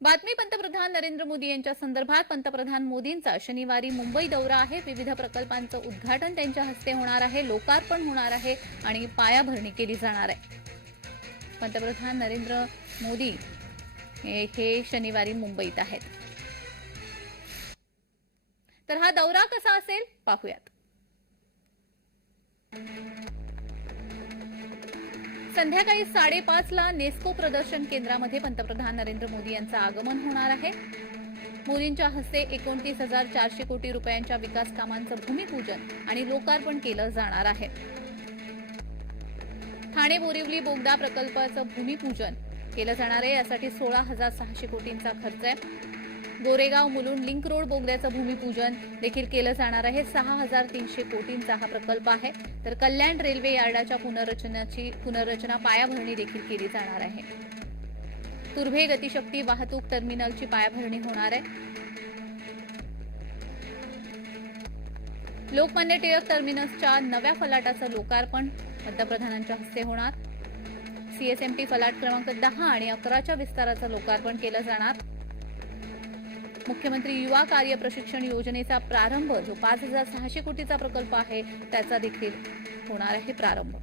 बातमी पंतप्रधान नरेंद्र मोदी यांच्या संदर्भात पंतप्रधान मोदींचा शनिवारी मुंबई दौरा आहे. विविध प्रकल्पांचं उद्घाटन त्यांच्या हस्ते होणार आहे लोकार्पण होणार आहे आणि पायाभरणी केली जाणार आहे. पंतप्रधान नरेंद्र मोदी हे शनिवारी मुंबईत आहेत. तर हा दौरा कसा असेल? पाहूयात. संध्याकाळी साडेपाचला नेस्को प्रदर्शन केंद्रामध्ये पंतप्रधान नरेंद्र मोदी यांचं आगमन होणार आहे. मोदींच्या हस्ते एकोणतीस हजार चारशे कोटी रुपयांच्या विकास कामांचं भूमिपूजन आणि लोकार्पण केलं जाणार आहे. ठाणे बोरिवली बोगदा प्रकल्पाचं भूमिपूजन केलं जाणार आहे. यासाठी सोळा हजार सहाशे कोटींचा खर्च आहे. गोरेगाव मुलुंड लिंक रोड बोगद्याचं भूमिपूजन देखील केलं जाणार आहे. सहा हजार तीनशे कोटींचा हा प्रकल्प आहे. तर कल्याण रेल्वे यार्डाच्या पुनर्रचनाची पुनर्रचना पायाभरणी देखील केली जाणार आहे. तुर्भे गतिशक्ती वाहतूक टर्मिनलची पायाभरणी होणार आहे. लोकमान्य टिळक टर्मिनसच्या नव्या फलाटाचं लोकार्पण पंतप्रधानांच्या हस्ते होणार. सीएसएमटी फलाट क्रमांक दहा आणि अकराच्या विस्ताराचं लोकार्पण केलं जाणार. मुख्यमंत्री युवा कार्य प्रशिक्षण योजनेचा प्रारंभ जो पाच हजार सहाशे कोटीचा प्रकल्प आहे त्याचा देखील होणार आहे प्रारंभ.